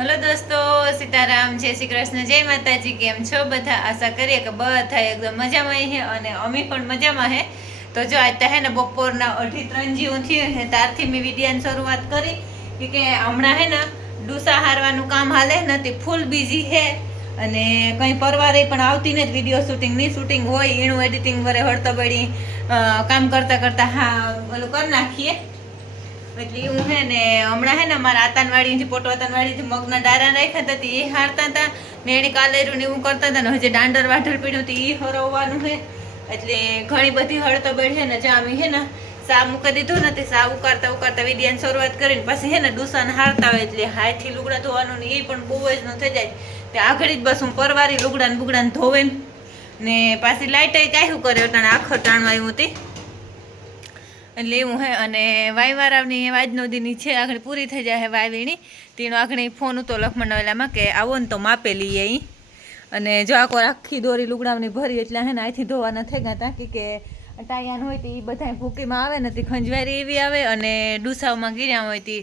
Hello दोस्तों, सीताराम, जय श्री कृष्ण, जय माताजी। केम छो बधा? आशा करिए कि બધા એકદમ મજામાં હે અને અમે પણ મજામાં હે। તો જો આજ હે ને બપોરના 2:30 જેવું થયું હે ત્યારથી મેં વિડિયાની શરૂઆત કરી કે હમણાં હે ને ડૂસા હારવાનું કામ હાલે નથી, ફૂલ બિઝી હે અને કંઈ પરવારે પણ આવતી નથી। વિડીયો શૂટિંગ હોય એનું એડિટિંગ વરે હળતબડી કામ કરતા કરતા હા ઓલું કરી નાખીએ। એટલે હું હે ને હમણાં હે ને મારા આતાનવાડીથી પોટવાતાનવાડીથી મગના ડારા રાખ્યા હતા એ હારતા હતા ને એની કાલેરું ને એવું કરતા હતા ને હજી દાંડર વાઢર પડ્યું હતું એ હરવવાનું છે। એટલે ઘણી બધી હળતબડ છે ને જામી હે ને સા મૂકી દીધું ને તે સા ઉકાળતા વિડિયાની શરૂઆત કરીને પછી હે ને ડૂસાને હારતા હોય એટલે હાથથી લુગડા ધોવાનું ને એ પણ બહુ જ ન થઈ જાય। તે આગળ જ બસ હું પરવારી લુગડાને ધોવે ને પાછી લાઇટ કાંઈ કરે એટલે આખો ટાણવા આવ્યું હતી એટલે એવું હે। અને વાયવારાની આજનો દીની છે આગળ પૂરી થઈ જાય વાયવીણી તેનો આગળ ફોન હતો લખમણવાલામાં કે આવો ને તો માપે લઈએ અહીં। અને જો આખી દોરી લુગડાની ભરી એટલે હે ને અહીંથી ધોવાના થઈ ગયા હતા કે ટાયાન હોય તો એ બધા ભૂકીમાં આવે ને તે ખંજવારી એવી આવે અને ડૂસાઓમાં ગીર્યા હોય તે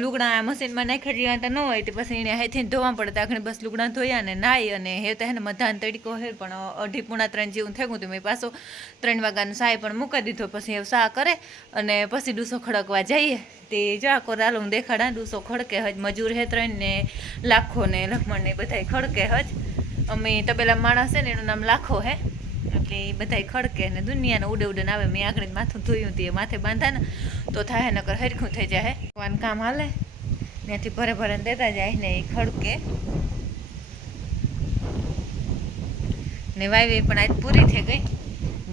લુગડા મશીનમાં નાખી જતા ન હોય તો પછી એને હાથથી ધોવા પડે। આગળ બસ લુગડા ધોયા ને નાહી અને હે તો હે ને મધાન તડકો હે પણ 2:30 જેવું થઈ ગયું હતું। મેં પાછો 3 વાગ્યાનો સાય પણ મૂકી દીધો પછી હવે સા કરે અને પછી ડૂસો ખડકવા જઈએ। તે જો આખો રાલો હું દેખાડા ડૂસો ખડકે હજ મજૂર હે 3 ને લાખો ને લખમણ ને બધાય ખડકે હજ। અમે તબેલા માણસ છે ને એનું નામ લાખો હે એટલે એ બધાય ખડકે ને દુનિયાને ઉડે આવે। મેં આગળ માથું ધોયું તે માથે બાંધા ને તો થાય નકર હરખું થઈ જાય વાન કામ હાલે ત્યાંથી ભરે દેતા જાય ને એ ખડકે ને વાયવી પણ આજ પૂરી થઈ ગઈ।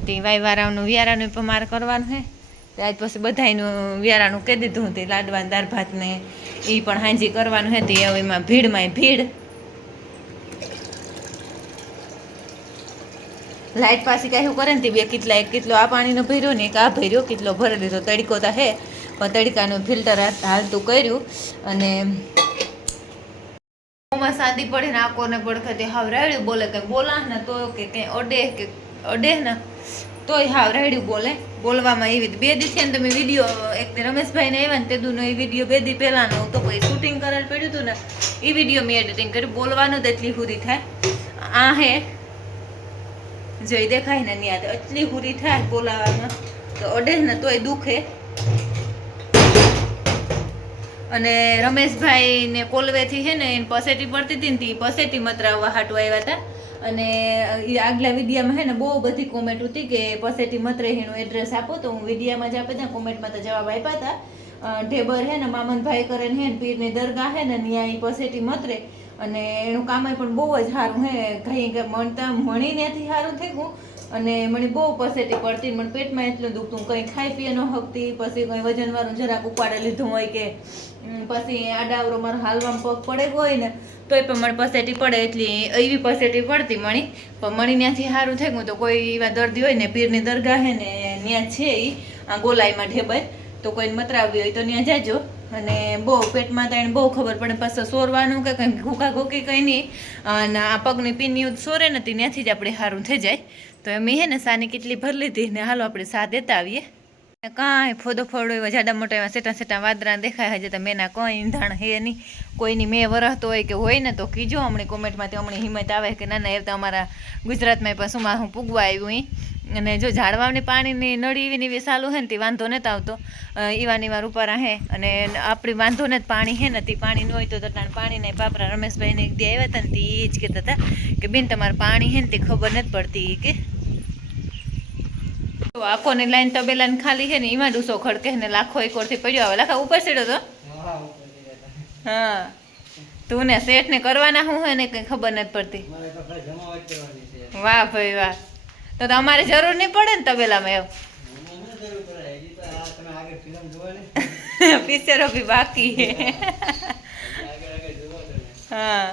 તે વાયવારાનું વ્યારાનું પણ મારે કરવાનું હે આજ પછી બધાનું વ્યારાનું કહી દીધું તે લાડવા દાળ ભાત ને એ પણ હાંજી કરવાનું હે। તે હવે એમાં ભીડ લાઇટ પાછી કાંઈ કરે ને બે એક કિટલો આ પાણીનો ભર્યો ને એક આ ભર્યો કિટલો ભરી દીધો। તડકો તો હે પણ તડકાનું ફિલ્ટર હાલતું કર્યું અને શાદી પડે ને આકોને પડખે હાવ રાડ્યું બોલે કે બોલા ને તો કે કંઈ અડે ને તોય હાવ રાડ્યું બોલવામાં એવી 2 દી થયા ને તમે વિડીયો એક રમેશભાઈને આવ્યા ને તેદુનો એ વિડીયો 2 દી પહેલાંનો તો પછી શૂટિંગ કરેલ પડ્યું હતું ને એ વિડીયો મેં એડિટિંગ કર્યું। બોલવાનું તો એટલી હુરી થાય આ હે જોઈ દેખાય ને ત્યાં એટલી હુરી થાય બોલાવામાં તો અડે ને તોય દુખે। અને રમેશભાઈ ને કોલવેથી છે ને એને પસેટી પડતી હતી ને તે પસેટી મતરાવવા હાટું આવ્યા હતા અને એ આગલા વિડીયામાં હે ને બહુ બધી કોમેન્ટ હતી કે પસેટી મતરે એનું એડ્રેસ આપો તો હું વિડીયામાં જ આપી દઉં કોમેન્ટમાં તો જવાબ આપ્યા હતા। ઢેબર હે ને મામનભાઈ કરે ને હે ને પીરની દરગાહ હે ને ત્યાં એ પસેટી મતરે અને એનું કામ પણ બહુ જ સારું હે ઘણી મણીનેથી સારું થઈ ગયું અને મને બહુ પસેટી પડતી મને પેટમાં એટલું દુખતું કંઈ ખાઈ પીએ ન હકતી પછી કંઈ વજનવાળું જરાક ઉપાડે લીધું હોય કે પછી આડાવરો મારો હાલવામાં પગ પડે હોય ને તોય પણ મને પસેટી પડે એટલી એવી પસેટી પડતી મણી પણ મણી ત્યાંથી સારું થઈ ગયું। તો કોઈ એવા દર્દી હોય ને પીરની દરગાહ હે ને ત્યાં છે એ આ ગોલાઈમાં ઢેબર તો કોઈને મતરાવવી હોય તો ત્યાં જાજો અને બહુ પેટમાં તો એને બહુ ખબર પડે પાછું સોરવાનું કે કંઈ ઘૂકા ઘૂકી કંઈ નહીં અને આ પગની પીની સોરે નથી ત્યાંથી જ આપણે સારું થઈ જાય। તો એમ હે ને સાની કેટલી ભરી લીધી ને હાલો આપણે સા દેતા આવીએ। કાંઈ ફોડો એવા જાડા મોટા એવા સેટા વાદરા દેખાય હજે તો મેના કોઈ ઈંધાણ હે નહીં કોઈની મેં વરસતો હોય કે હોય ને તો કીજો હમણાં કોમેન્ટમાંથી હમણાં હિંમત આવે કે ના એ તો અમારા ગુજરાતમાં પાછું હું પૂગવા આવ્યું અને જો ઝાડવાની પાણીની નળી એવી ચાલુ હે ને તે વાંધો નથી આવતો ઈવાર ઉપારા હે અને આપણી વાંધો ને પાણી હે ને તે પાણી ન હોય તો પાણીના પાપરા રમેશભાઈને એક દી આવ્યા હતા ને તે એ જ કહેતા હતા કે બેન તમારે પાણી હે ને તે ખબર નથી પડતી કે આખોની લાઈન તબેલાને ખાલી છે ને એમાં ડૂસો ખડકે ને લાખો એકોરથી પડ્યો આવે લાખા ઉપર સીડો તો હા તું ને શેઠ ને કરવાના શું હોય ને કઈ ખબર નથી પડતી। વાહ ભાઈ વાહ તો અમારે જરૂર નહીં પડે ને તબેલામાં એવું પિક્ચરો બી બાકી હા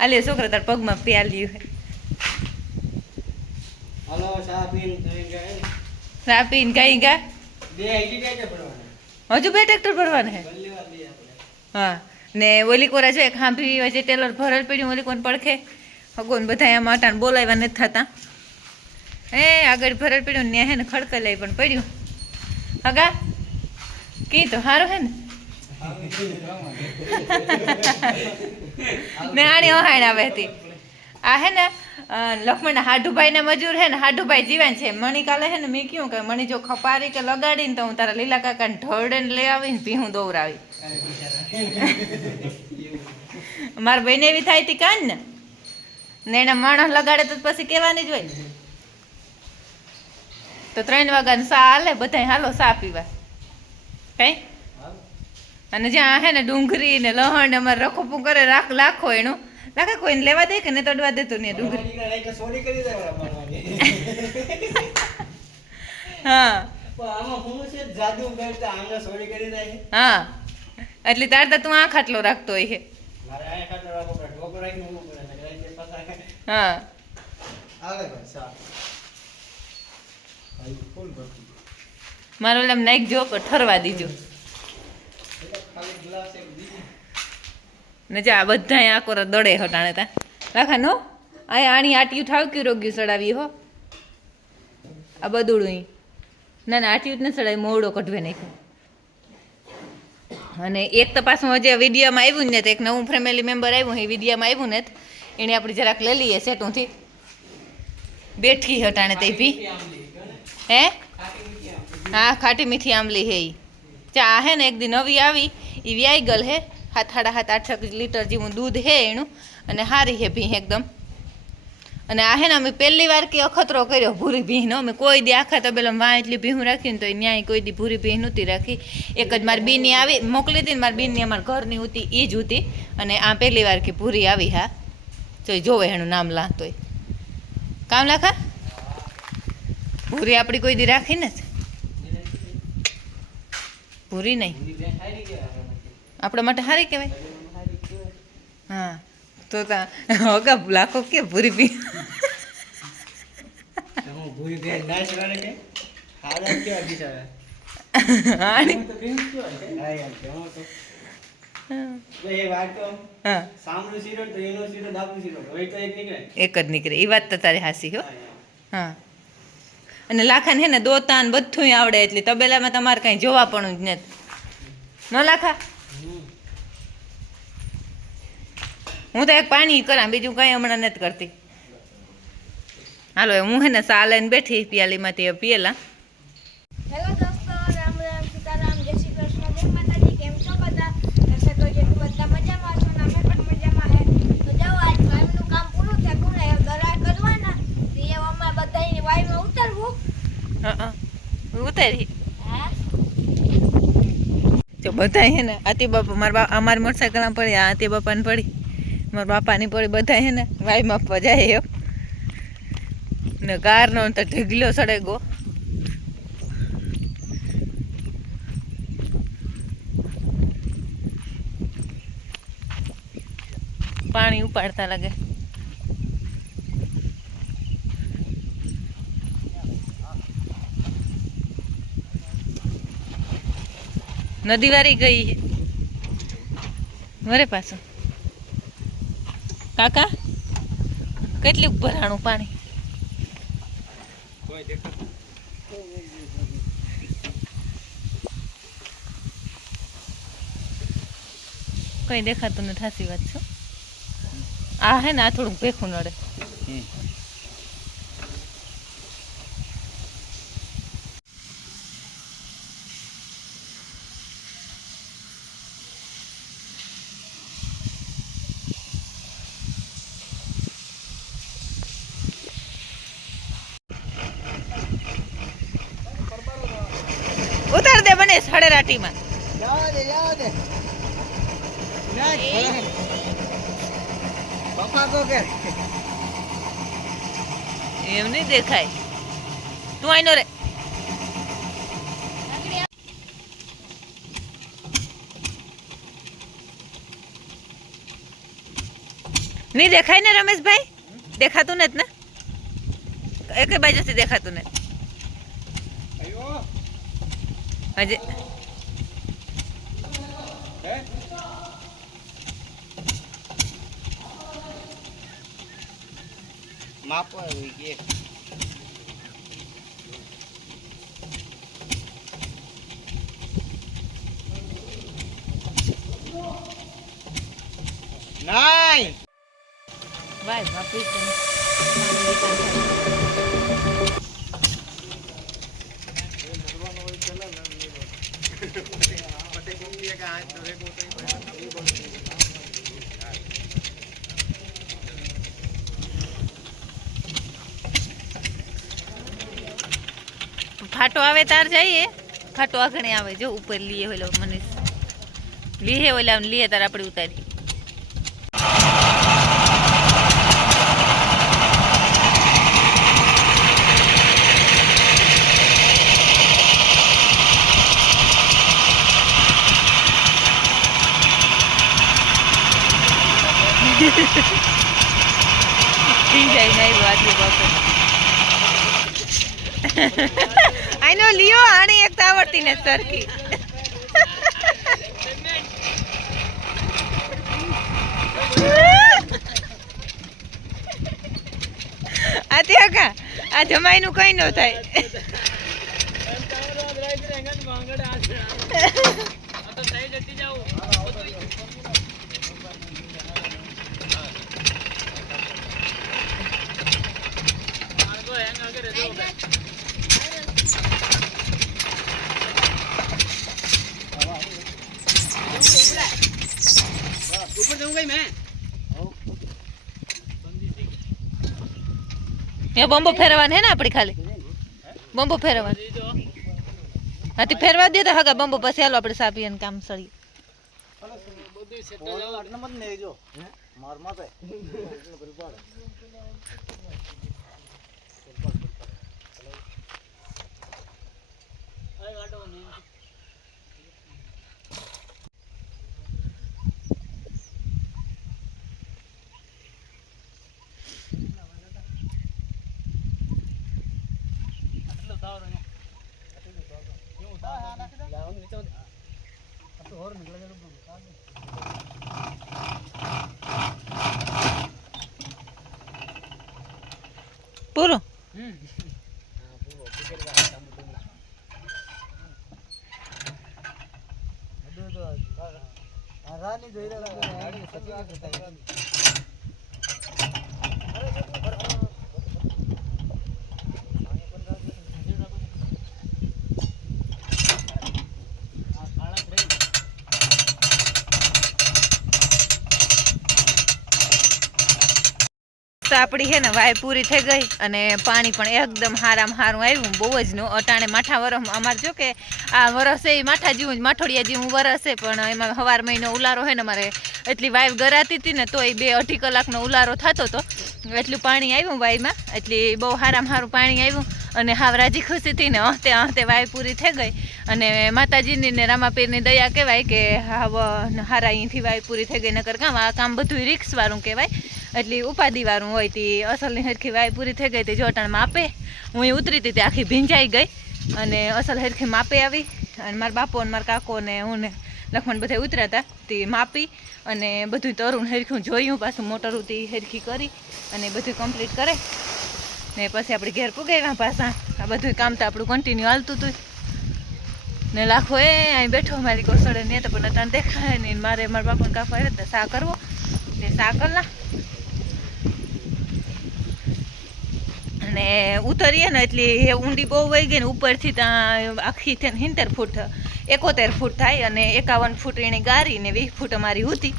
આલે છોકરા તાર પગમાં પ્યાલ્યું પીને કઈ ગા હજુ 2 ટ્રેક્ટર ભરવાના હે હા ને ઓલી કોરા જો એક હાંભી વચ્ચે ટેલર ભરેલ પડ્યું ઓલી કોને પડખે હગોન બધા એમાં અટાણ બોલાવ્યા નથી થતા આગળ ભરેલ પડ્યું ને હે ને ખડકે લઈ પણ પડ્યું હગા કી તો સારું હે ને ને આણી ઓહાણ આવે હતી આ હે ને લક્ષ્મણ હાડુભાઈ ને મજૂર હે ને હાડુભાઈ જીવાન છે મણી કાલે હે ને મેં કયું કે મણી જો ખપારી કે લગાડીને તો હું તારા લીલા કાકા ને ઢળે ને લઈ આવીને ભીહું દોવરાવી મારા બેન એવી થાય તી કાન ને એને માણસ લગાડે તો પછી કહેવાની જ હોય તો 3 વાગ્યાનું સા હાલે બધા હાલો સા પીવા કઈ અને જ્યાં હે ને ડુંગળી ને લહણ ને અમારે રખોપું કરે લાખો એનું લાખા કોઈને લેવા દે કે ને તોડવા દેતું ને ડુંગળી હા હા એટલે તાર તું આ ખાટલો રાખતો હોય છે હા મારો એમ નાઈક જો ઠરવા દીજો ને જા બધા આકોર દડે હટાણે તા રાખા નો આ આણી આટિયું ઠાવક્યું રોગ્યું સડાવી હો આ બદુડું ના ના આટિયું જ ને સડાવી મોવડો કઢવે નાખ્યો અને એક તો પાછું હજી વિડીયોમાં આવ્યું ને તો એક નવું ફેમિલી મેમ્બર આવ્યું એ વિડીયોમાં આવ્યું ને એને આપણે જરાક લઈ લઈએ સેટુંથી બેઠી હટાણે તે ભી હે હા ખાટી મીઠી આંબલી હે ચા હે ને એક દી નવી આવી એ વ્યાઈ ગલ હે 7.5-8 લીટર જેવું દૂધ હે એનું અને હારી હે ભી એકદમ અને આ હે ને અમે પહેલી વાર કે અખતરો કર્યો ભૂરી ભીંનો અમે કોઈ દી આખા તબેલામાં વાં એટલી ભીહું રાખીને તો ન્યાય કોઈ દી ભૂરી ભીહ નહોતી રાખી એક જ મારી બીની આવી મોકલી હતી ને મારી બીની અમારા ઘરની હતી એ જ હતી અને આ પહેલી વાર કે ભૂરી આવી હા જોવે એનું નામ લાગતોય કામ લાખા ભૂરી આપણી કોઈ દી રાખી ને ભૂરી નહીં આપણા માટે સારી કહેવાય હા તો હોગા લાખો કે ભૂરી પી એક જ નીકળે એ વાત તો તારી હાસી હો હા અને લાખાને હે ને દોતા ને બધું આવડે એટલે તબેલામાં તમારે કઈ જોવા પણ જ નથી ન લાખા હું તો એક પાણી કરા બીજું કઈ હમણાં નથી કરતી હાલો હું હે ને સા લઈને બેઠી પિયાલીમાંથી પીએલા હેલો દોસ્તો રામ રામ સીતારામ જય શ્રી કૃષ્ણ જય માતાજી કેમ છો બધા દર્શક જે બધા મજામાં છો ને અમે પણ મજામાં હે તો જાઓ આજ વાઈમનું કામ પૂરું થયું ને દરા કરવાના એ અમાર બધાની વાઈમાં ઉતરવું હા ઉતારી હા જો બધા હે ને આતી બાપા અમારી મોટરસાઇકલ પડી આતી બાપાને પડી મારા બાપાની પડી બધા હે ને વાઈમાં પજાય ને કારનો તો ઢીગલો સડે ગો પાણી ઉપાડતા લાગે નદી વારી ગઈ છે વરે પાછું કાકા કેટલું ભરાણું પાણી કઈ દેખાતું નથી હાસી વાત છે આ હે ને આ થોડુંક ભેખું નડે ઉતાર દે બને સડેરાટીમાં જવા દે પપ્પા તો કે એમ નહીં દેખાય તું આઈનો રે નહીં દેખાય ને રમેશભાઈ દેખાતું નથી ને એક બાજુથી દેખાતું નથી હજી માપો આવી કે નહીં વાય બાપી ફાટો આવે તાર જઈએ ફાટો આગળ આવે જો ઉપર લીએ ઓલો મનીષ લીહે ઓલા લીહે તાર આપણે ઉતારી જાય નહીં વાતું બાપુ આનો લિયો આણી એક આવડતી ને સરખી આ ત્યાં કા આ જમાઈનું કઈ ન થાય ऊपर जाऊंगा मैं એ બોમ્બો ફેરવાન હે ને આપડી ખાલી બોમ્બો ફેરવાન હાથી ફેરવા દે તો હગા બોમ્બો પછી હાલો આપણે સાપી અને કામ સળી मत नहीं जो मार मत है પૂરો रानी जोई रहा તો આપણી હે ને વાય પૂરી થઈ ગઈ અને પાણી પણ એકદમ હારામાં હારું આવ્યું બહુ જ નું અટાણે માઠા વરસમાં અમારે જો કે આ વરસ એ માઠા જેવું જ માઠોડિયા જેવું વરસ છે પણ એમાં સવાર મહિનો ઉલારો હોય ને અમારે એટલી વાય ગરાતી હતી ને તો એ 2-2.5 કલાકનો ઉલારો થતો હતો એટલું પાણી આવ્યું વાયમાં એટલે બહુ હારામાં હારું પાણી આવ્યું અને હાવ રાજી ખુશીથી ને અંતે વાય પૂરી થઈ ગઈ અને માતાજીની ને રામાપીરની દયા કહેવાય કે હારા અહીંથી વાય પૂરી થઈ ગઈ નકર કામ આ કામ બધું રિક્સવાળું કહેવાય એટલે ઉપાધિવાળું હોય તે અસલની હરખી વાય પૂરી થઈ ગઈ તે જોટાણમાં આપે હું એ ઉતરી હતી તે આખી ભીંજાઈ ગઈ અને અસલ હરખી માપે આવી અને મારા બાપો અને મારા કાકો ને હું ને લખમણ બધા ઉતર્યા હતા તે માપી અને બધું તરું હરખું જોયું પાછું મોટર ઉતી હરખી કરી અને બધું કમ્પ્લીટ કરે ને પછી આપણે ઘેર પુગાવ્યા પાછા આ બધું કામ તો આપણું કન્ટિન્યુ હાલતું હતું ને લાખો એ અહીં બેઠો મારી કોસળે ને તો પણ અટાણ દેખાય નહીં મારે મારા બાપાને કાપવા આવ્યા હતા સા કરવો ને સા કરના અને ઉતરીએ ને એટલે ઊંડી બહુ વહી ગઈ ને ઉપરથી ત્યાં આખી 70 ફૂટ 71 ફૂટ થાય અને 51 ફૂટ એણે ગારી ને 20 ફૂટ અમારી હતી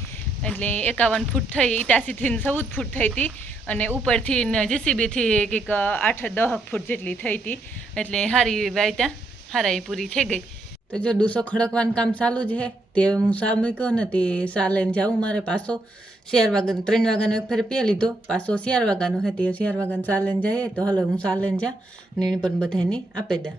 એટલે 51 ફૂટ થઈ ઇટાસીથી 14 ફૂટ થઈ હતી અને ઉપરથી જેસીબીથી કંઈક 8-10 ફૂટ જેટલી થઈ હતી એટલે હારી વાય ત્યાં હારાઈ પૂરી થઈ ગઈ તો જો ડૂસો ખડકવાનું કામ ચાલુ જ છે તે હું સા મૂક્યો ને તે સા લઈને જાઉં મારે પાછો 4 વાગ્યાનો 3 વાગ્યાનો એક ફેર પી લીધો પાછો 4 વાગ્યાનો હે તે 4 વાગ્યાનો સા લઈને જાય તો હાલો હું સા લઈને જા ને પણ બધાની આપી દા